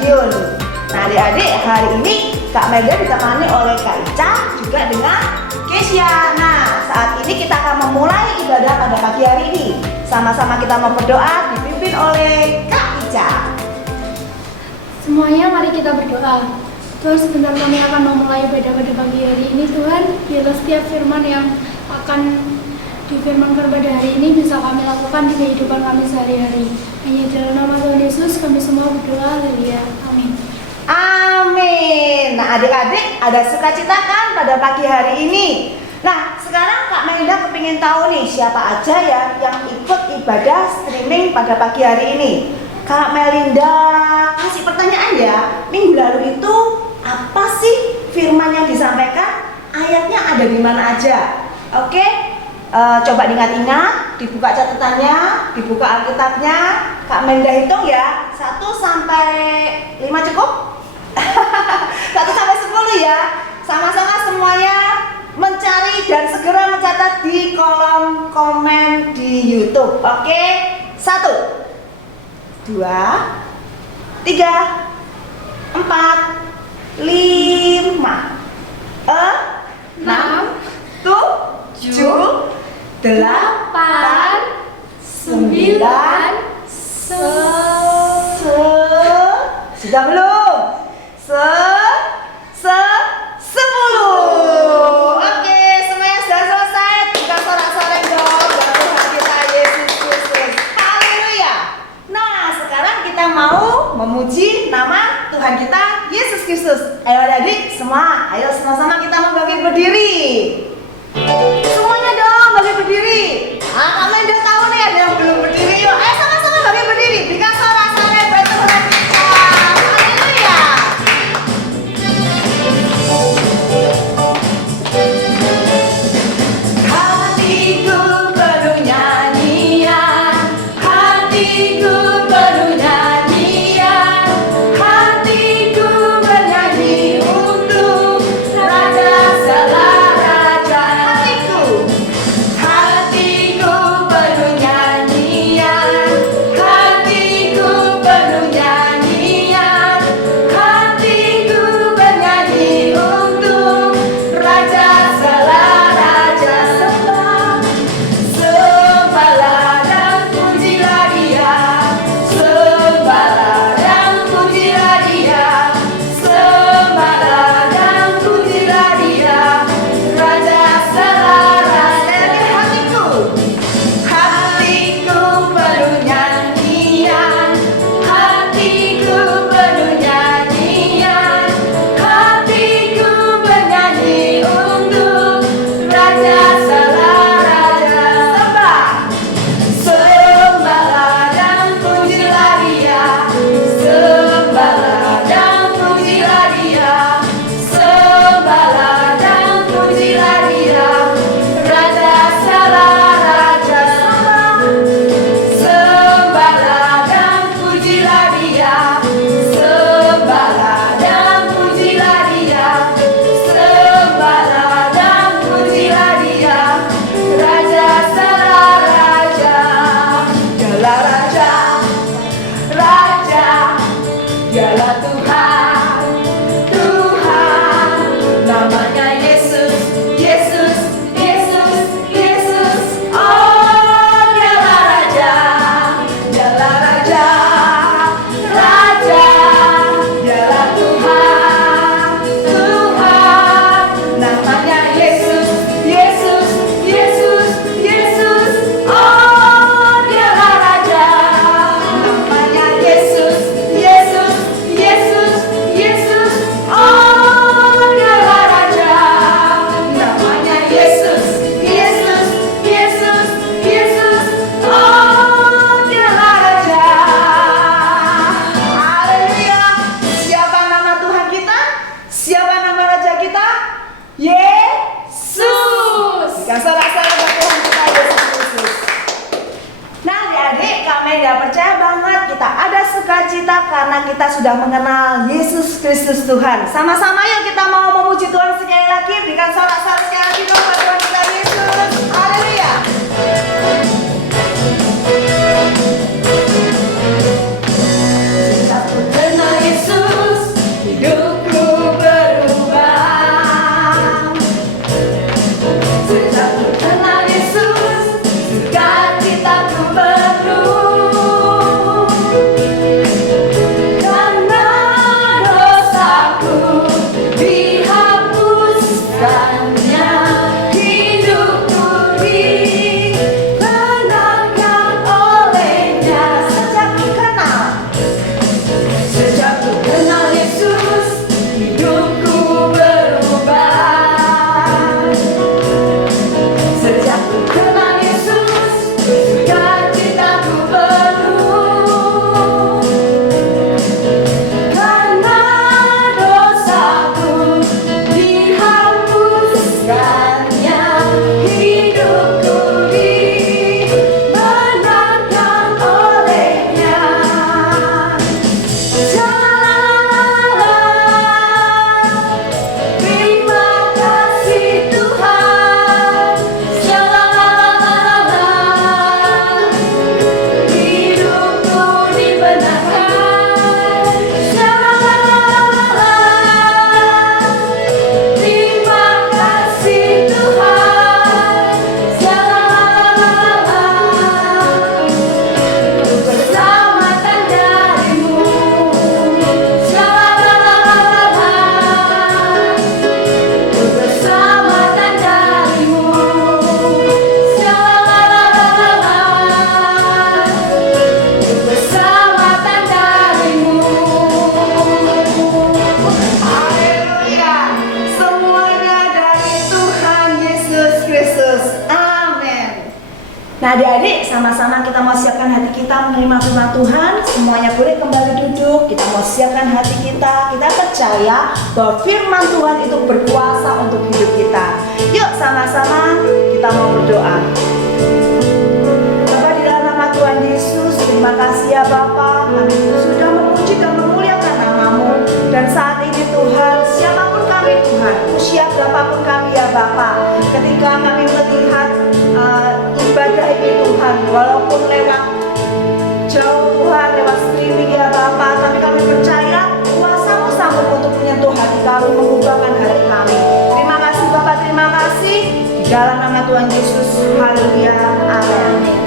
Madiun. Nah adik-adik, hari ini Kak Melda ditemani oleh Kak Ica juga dengan Kesia. Nah saat ini kita akan memulai ibadah pada pagi hari ini. Sama-sama kita mau berdoa dipimpin oleh Kak Ica. Semuanya mari kita berdoa. Tuhan, sebentar kami akan memulai ibadah pada pagi hari ini. Tuhan, biarlah setiap firman yang akan difirmankan pada hari ini bisa kami lakukan di kehidupan kami sehari-hari. Hanya dalam nama Tuhan Yesus kami semua berdoa. Haleluya. Amin. Amin. Nah adik-adik, ada sukacita kan pada pagi hari ini? Nah sekarang Kak Melda kepingin tahu nih siapa aja ya yang ikut ibadah streaming pada pagi hari ini. Kak Melinda kasih pertanyaan ya, minggu lalu itu apa sih firman yang disampaikan? Ayatnya ada di mana aja? Oke, coba diingat-ingat, dibuka catatannya, dibuka Alkitabnya. Kak Melinda hitung ya, 1 sampai 5 cukup? 1 sampai 10 ya. Sama-sama semuanya mencari dan segera mencatat di kolom komen di YouTube. Oke, 1, 2, 3, 4, 5, 6, 7, 8, 9, sudah belum? 10. Oke, semuanya sudah selesai. Buka sorak-sorai dong buat Tuhan kita Yesus Kristus. Haleluya. Nah, sekarang kita mau memuji nama Tuhan kita Yesus Kristus. Ayo adik-adik semua, ayo sama-sama kita mau bagi berdiri. Semuanya dong bagi berdiri. Nah, Kak Melda tahu nih ada yang belum berdiri. Yuk, ayo sama-sama bagi berdiri. Berikan sorak-sorai buat Tuhan kita. Haleluya. Hatiku penuh nyanyian, hatiku penuh nyanyian, hatiku bernyanyi untuk Raja segala raja. Hatiku penuh nyanyian, hatiku penuh nyanyian, hatiku bernyanyi untuk Raja segala raja. Sembahlah dan pujilah Dia, sembahlah dan pujilah Dia, sembahlah dan pujilah Dia, Raja segala raja. Hatiku penuh nyanyian, hatiku penuh nyanyian, hatiku bernyanyi untuk Raja segala raja. Sembahlah dan pujilah Dia, sembahlah dan pujilah Dia, sembahlah dan pujilah Dia, Raja segala raja. Sembahlah dan pujilah Dia, sembahlah dan pujilah Dia, sembahlah dan pujilah Dia, Raja segala raja. Dialah Raja, Raja, Dialah Tuhan, Tuhan, namanya Yesus, Yesus, Yesus, Yesus. Oh, Dialah Raja, Dialah Raja, Raja, Dialah Tuhan, Tuhan, namanya Yesus, Yesus, Yesus, Yesus. Oh, Dialah Raja, namanya Yesus, Yesus, Yesus, Yesus. Oh, Dialah Raja, namanya Yesus, Yesus, Yesus, Yesus. Oh, Dialah Raja. Haleluya. Siapa nama Tuhan kita? Siapa nama Raja kita? Yesus. Berikan sorak-sorai buat Tuhan kita Yesus Kristus. Nah adik-adik, Kak Melda percaya banget kita ada sukacita karena kita sudah mengenal Yesus Kristus Tuhan. Sama-sama yuk kita mau memuji Tuhan sekali lagi. Berikan sorak-sorai sekali lagi dong buat Tuhan kita Yesus. Haleluya. Kita mengenal Yesus. sama-sama kita mau siapkan hati kita menerima firman Tuhan. Semuanya boleh kembali duduk. Kita mau siapkan hati kita. Kita percaya bahwa firman Tuhan itu berkuasa untuk hidup kita. Yuk sama-sama kita mau berdoa. Bapa, di dalam nama Tuhan Yesus, terima kasih ya Bapa, kami sudah memuji dan memuliakan nama-Mu. Dan saat ini Tuhan, siapapun kami Tuhan, usia berapapun kami ya Bapa, ketika kami melihat ibadah ini Tuhan, walaupun lewat jauh Tuhan, lewat streaming ya Bapa, tapi kami percaya kuasa-Mu sanggup untuk menyentuh hati kami, mengubahkan hati kami. Terima kasih Bapa, terima kasih. Di dalam nama Tuhan Yesus, haleluya, amin.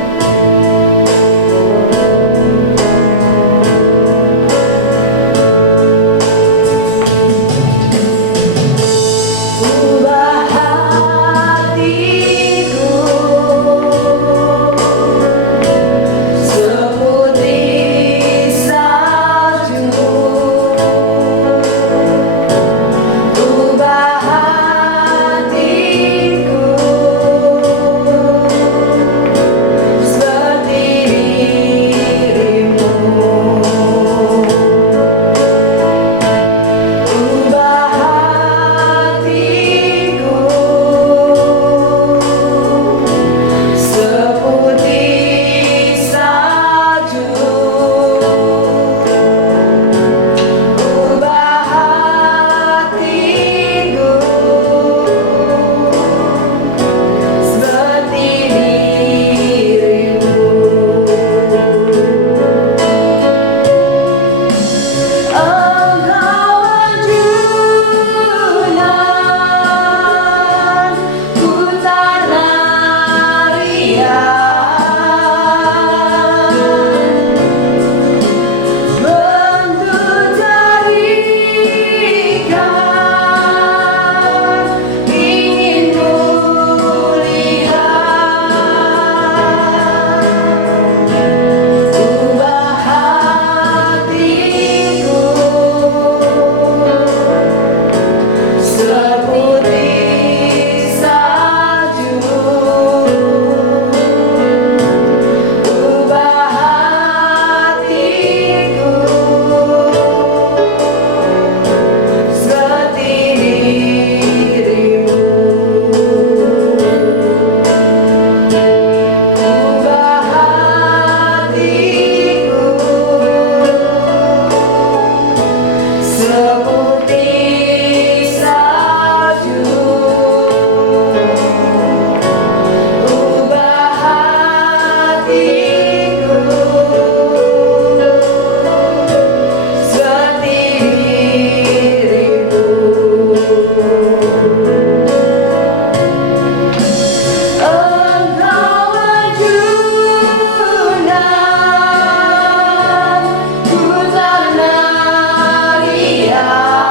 Ku tak naria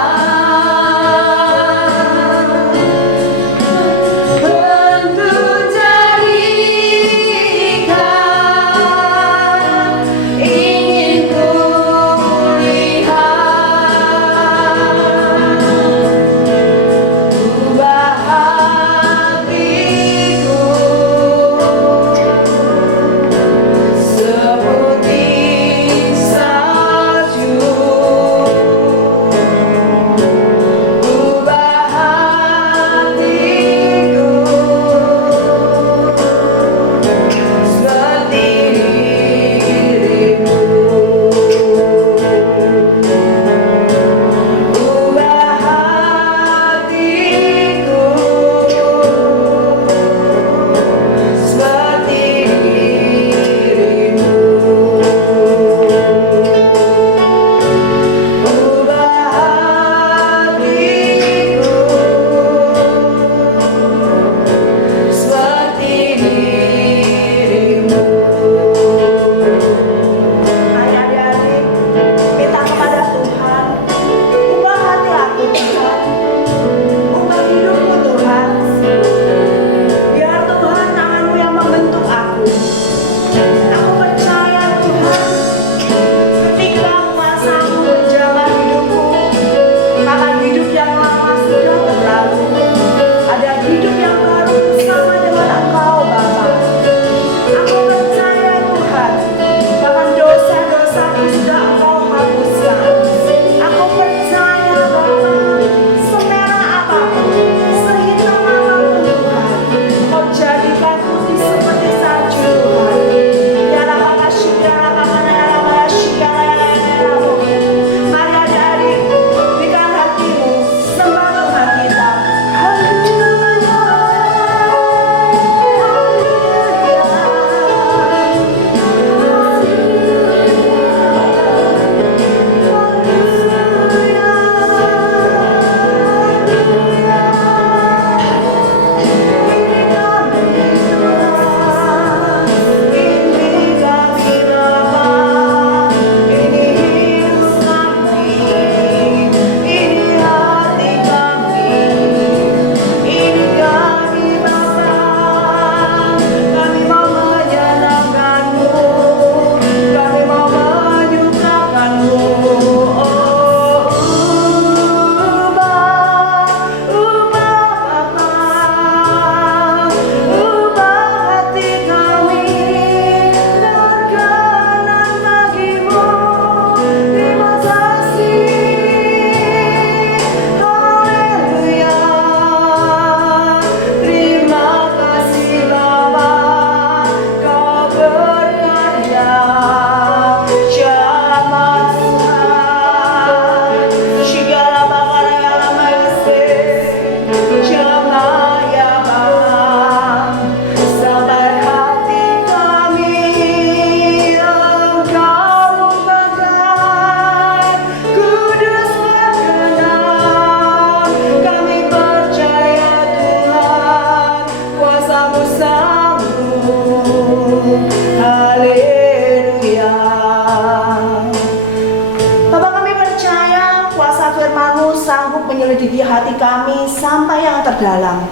sanggup menyelidiki hati kami sampai yang terdalam.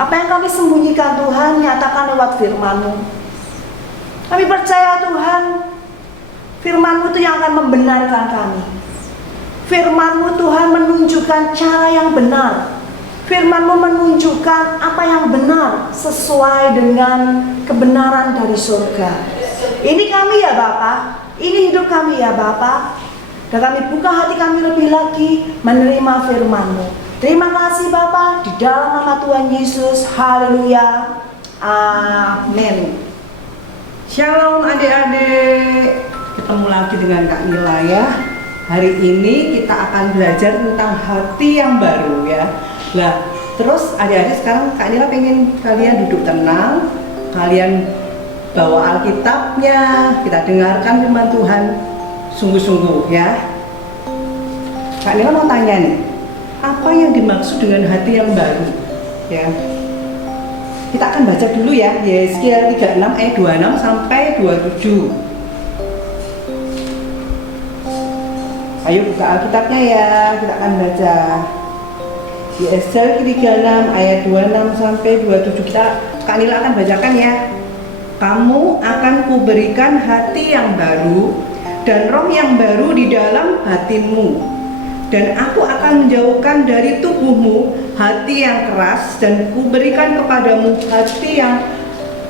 Apa yang kami sembunyikan Tuhan, nyatakan lewat firman-Mu. Kami percaya Tuhan, firman-Mu itu yang akan membenarkan kami. Firman-Mu Tuhan menunjukkan cara yang benar. Firman-Mu menunjukkan apa yang benar sesuai dengan kebenaran dari surga. Ini kami ya Bapa, ini hidup kami ya Bapa. Dan kami buka hati kami lebih lagi menerima firman-Mu. Terima kasih Bapa, di dalam nama Tuhan Yesus. Haleluya. Amin. Shalom adik-adik. Ketemu lagi dengan Kak Nila ya. Hari ini kita akan belajar tentang hati yang baru ya. Nah, terus adik-adik sekarang Kak Nila pengen kalian duduk tenang, kalian bawa Alkitabnya, kita dengarkan firman Tuhan sungguh-sungguh ya. Kak Nila mau tanya nih, apa yang dimaksud dengan hati yang baru? Ya. Kita akan baca dulu ya, Yesaya 36 ayat 26 sampai 27. Ayo buka Alkitabnya ya, kita akan baca. Yesaya 36 ayat 26 sampai 27. Kak Nila akan bacakan ya. Kamu akan kuberikan hati yang baru dan roh yang baru di dalam batinmu, dan aku akan menjauhkan dari tubuhmu hati yang keras, dan kuberikan kepadamu hati yang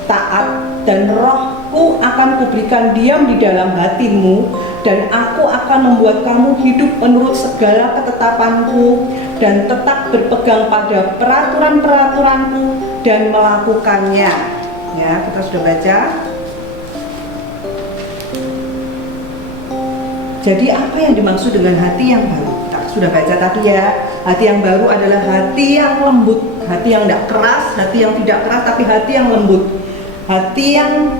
taat, dan rohku akan kuberikan diam di dalam batinmu, dan aku akan membuat kamu hidup menurut segala ketetapanku dan tetap berpegang pada peraturan-peraturanku dan melakukannya. Ya, kita sudah baca. Jadi apa yang dimaksud dengan hati yang baru? Kita sudah baca tadi ya. Hati yang baru adalah hati yang lembut, hati yang tidak keras, hati yang tidak keras, tapi hati yang lembut. Hati yang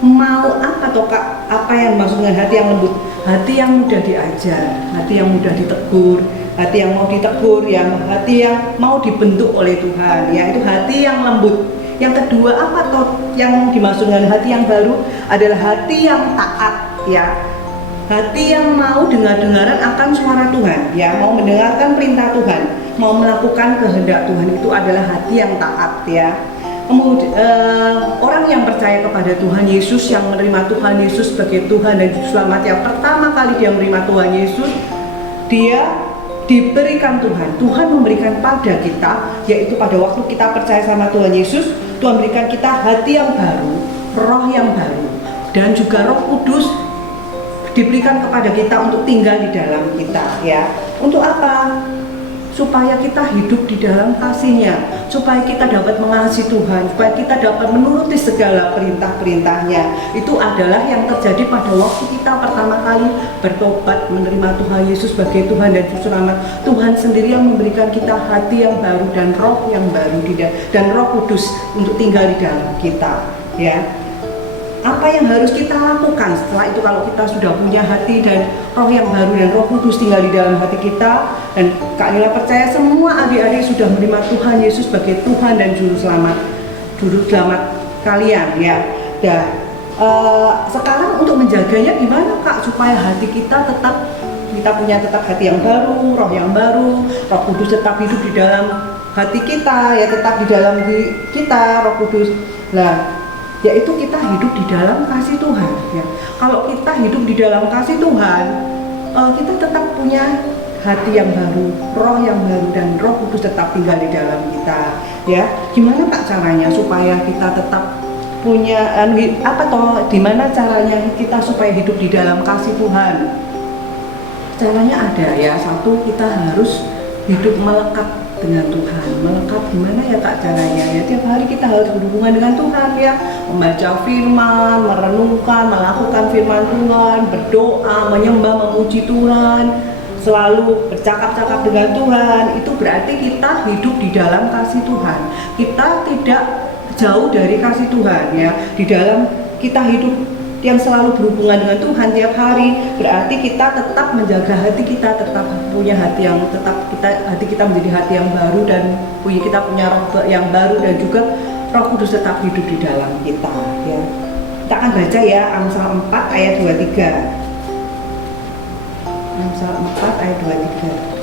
mau apa toh Kak? Apa yang dimaksud dengan hati yang lembut? Hati yang mudah diajar, hati yang mudah ditegur, hati yang mau ditegur, hati yang mau dibentuk oleh Tuhan. Ya, itu hati yang lembut. Yang kedua, apa toh yang dimaksud dengan hati yang baru? Adalah hati yang taat, ya. Hati yang mau dengar-dengaran akan suara Tuhan, ya, mau mendengarkan perintah Tuhan, mau melakukan kehendak Tuhan, itu adalah hati yang taat, ya. Kemudian orang yang percaya kepada Tuhan Yesus, yang menerima Tuhan Yesus sebagai Tuhan dan Juru Selamat, yang pertama kali dia menerima Tuhan Yesus, dia diberikan Tuhan memberikan pada kita, yaitu pada waktu kita percaya sama Tuhan Yesus, Tuhan berikan kita hati yang baru, roh yang baru, dan juga Roh Kudus diberikan kepada kita untuk tinggal di dalam kita, ya. Untuk apa? Supaya kita hidup di dalam kasih-Nya, supaya kita dapat mengasihi Tuhan, supaya kita dapat menuruti segala perintah-perintahnya. Itu adalah yang terjadi pada waktu kita pertama kali bertobat, menerima Tuhan Yesus sebagai Tuhan dan Juru Selamat. Tuhan sendiri yang memberikan kita hati yang baru dan roh yang baru, dan Roh Kudus untuk tinggal di dalam kita, ya. Apa yang harus kita lakukan setelah itu kalau kita sudah punya hati dan roh yang baru dan Roh Kudus tinggal di dalam hati kita? Dan Kak Nila percaya semua adik-adik sudah menerima Tuhan Yesus sebagai Tuhan dan Juru Selamat kalian, ya. Dan sekarang untuk menjaganya gimana Kak, supaya hati kita punya hati yang baru, roh yang baru, Roh Kudus tetap hidup di dalam hati kita, ya, tetap di dalam diri kita, Roh Kudus. Nah, yaitu kita hidup di dalam kasih Tuhan, ya. Kalau kita hidup di dalam kasih Tuhan, kita tetap punya hati yang baru, roh yang baru, dan Roh Kudus tetap tinggal di dalam kita, ya. Gimana Kak caranya supaya kita tetap punya gimana caranya kita supaya hidup di dalam kasih Tuhan? Caranya ada, ya. Satu, kita harus hidup melekat dengan Tuhan. Melekat gimana ya Kak caranya? Ya, tiap hari kita harus berhubungan dengan Tuhan, ya. Membaca firman, merenungkan, melakukan firman Tuhan, berdoa, menyembah, memuji Tuhan, selalu bercakap-cakap dengan Tuhan. Itu berarti kita hidup di dalam kasih Tuhan. Kita tidak jauh dari kasih Tuhan, ya. Di dalam kita hidup yang selalu berhubungan dengan Tuhan tiap hari, berarti kita tetap menjaga hati kita, tetap punya hati yang hati kita menjadi hati yang baru, dan kita punya roh yang baru, dan juga Roh Kudus tetap hidup di dalam kita, ya. Kita akan baca ya Amsal 4 ayat 23. Amsal 4 ayat 23.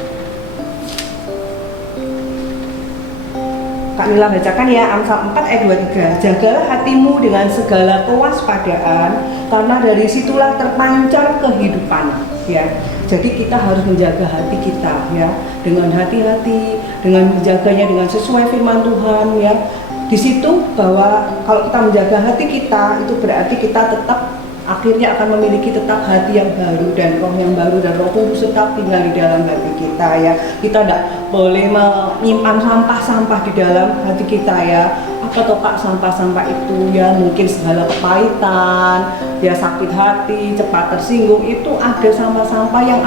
Kak Nila bacakan ya, Amsal 4 ayat 23. Jagalah hatimu dengan segala kewaspadaan, karena dari situlah terpancar kehidupan. Ya, jadi kita harus menjaga hati kita ya, dengan hati-hati, dengan menjaganya dengan sesuai firman Tuhan ya. Di situ bahwa kalau kita menjaga hati kita, itu berarti kita tetap akhirnya akan memiliki tetap hati yang baru dan roh yang baru, dan Roh Kudus tetap tinggal di dalam hati kita ya. Kita tidak boleh menyimpan sampah-sampah di dalam hati kita ya. Apa toh Pak sampah-sampah itu ya? Mungkin segala kepahitan, ya sakit hati, cepat tersinggung, itu ada sampah-sampah yang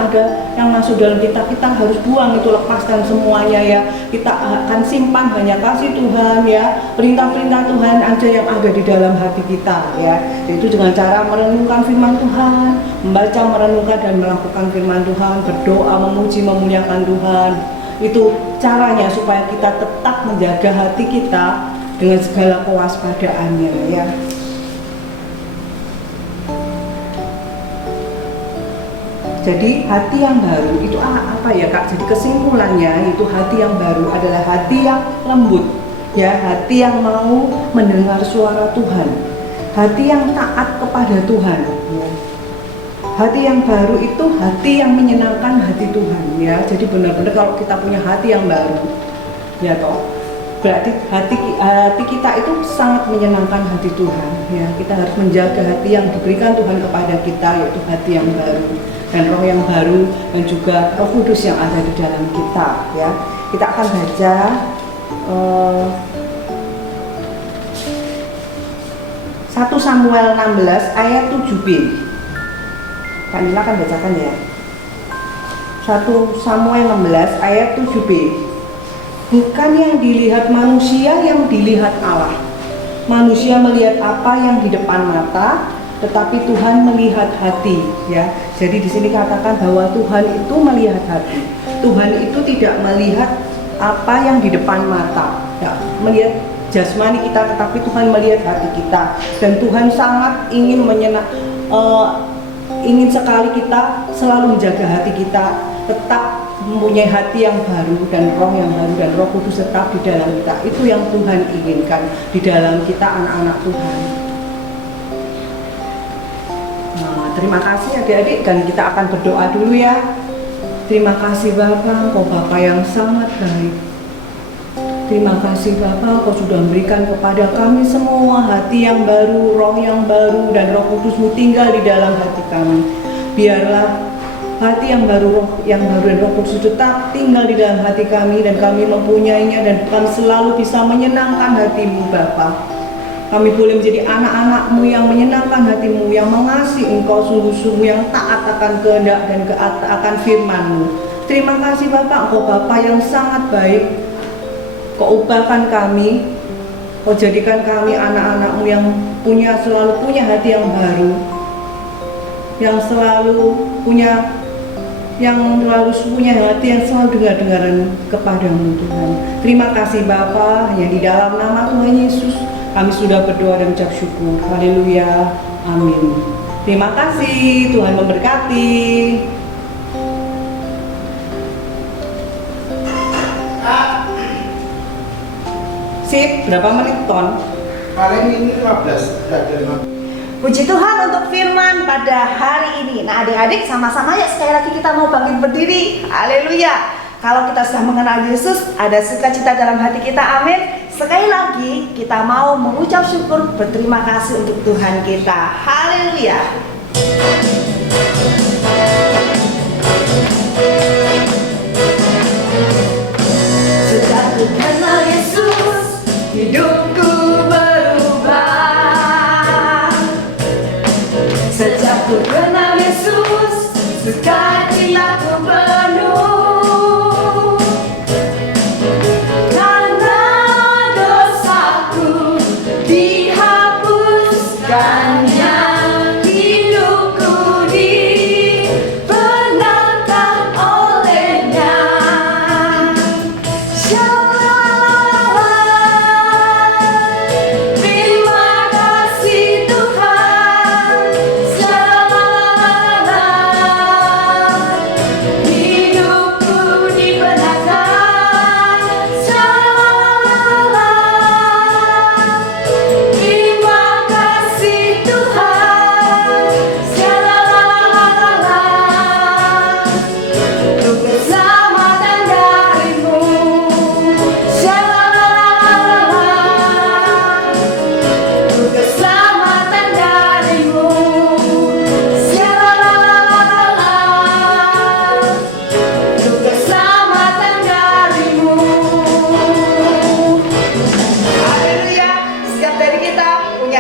masuk dalam kita. Kita harus buang itu, lepaskan semuanya ya. Kita akan simpan hanya kasih Tuhan ya, perintah-perintah Tuhan aja yang ada di dalam hati kita ya. Itu dengan cara merenungkan firman Tuhan, membaca, merenungkan dan melakukan firman Tuhan, berdoa, memuji, memuliakan Tuhan. Itu caranya supaya kita tetap menjaga hati kita dengan segala kewaspadaannya ya. Jadi hati yang baru itu apa ya Kak? Jadi kesimpulannya itu hati yang baru adalah hati yang lembut ya, hati yang mau mendengar suara Tuhan, hati yang taat kepada Tuhan ya. Hati yang baru itu hati yang menyenangkan hati Tuhan ya. Jadi benar-benar kalau kita punya hati yang baru ya toh, berarti hati kita itu sangat menyenangkan hati Tuhan ya. Kita harus menjaga hati yang diberikan Tuhan kepada kita, yaitu hati yang baru dan roh yang baru, dan juga Roh Kudus yang ada di dalam kita ya. Kita akan baca 1 Samuel 16 ayat 7b. Kak Nila akan bacakan ya. 1 Samuel 16 ayat 7b. Bukan yang dilihat manusia yang dilihat Allah. Manusia melihat apa yang di depan mata, tetapi Tuhan melihat hati ya. Jadi di sini katakan bahwa Tuhan itu melihat hati. Tuhan itu tidak melihat apa yang di depan mata ya, melihat jasmani kita, tetapi Tuhan melihat hati kita. Dan Tuhan sangat ingin ingin sekali kita selalu menjaga hati kita, tetap mempunyai hati yang baru dan roh yang baru, dan Roh Kudus tetap di dalam kita. Itu yang Tuhan inginkan di dalam kita, anak-anak Tuhan. Nah, terima kasih adik-adik, dan kita akan berdoa dulu ya. Terima kasih Bapa, Kau Bapa yang sangat baik. Terima kasih Bapa, Kau sudah memberikan kepada kami semua hati yang baru, roh yang baru, dan Roh Kudus-Mu tinggal di dalam hati kami. Biarlah hati yang baru, roh yang baru, dan Roh Kudus tetap tinggal di dalam hati kami, dan kami mempunyainya, dan kami selalu bisa menyenangkan hati-Mu Bapa. Kami boleh menjadi anak-anak-Mu yang menyenangkan hati-Mu, yang mengasihi Engkau sungguh-sungguh, yang taat akan kehendak dan akan firman-Mu. Terima kasih Bapak, Engkau Bapa yang sangat baik. Kau ubahkan kami, Kau jadikan kami anak-anak-Mu yang selalu punya hati yang baru, yang selalu punya hati yang selalu dengar-dengaran kepadamu Tuhan. Terima kasih Bapa, yang di dalam nama Tuhan Yesus kami sudah berdoa dan ucap syukur. Haleluya, amin. Terima kasih, Tuhan memberkati. Sip, berapa menit Ton? Paling ini 15, tidak ada 15. Puji Tuhan untuk firman pada hari ini. Nah adik-adik, sama-sama ya sekali lagi kita mau bangkit berdiri. Haleluya. Kalau kita sudah mengenal Yesus, ada sukacita dalam hati kita, amin. Sekali lagi kita mau mengucap syukur, berterima kasih untuk Tuhan kita. Haleluya. Sejak ku kenal Yesus, hidupku berubah. Sejak ku kenal Yesus, sukacitaku penuh. Karena dosaku dihapuskannya, hidupku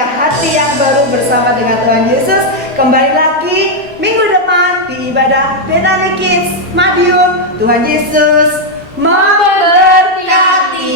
rubrica Hati yang Baru bersama dengan Tuhan Yesus. Kembali lagi minggu depan di ibadah Bethany Kids Madiun. Tuhan Yesus memberkati.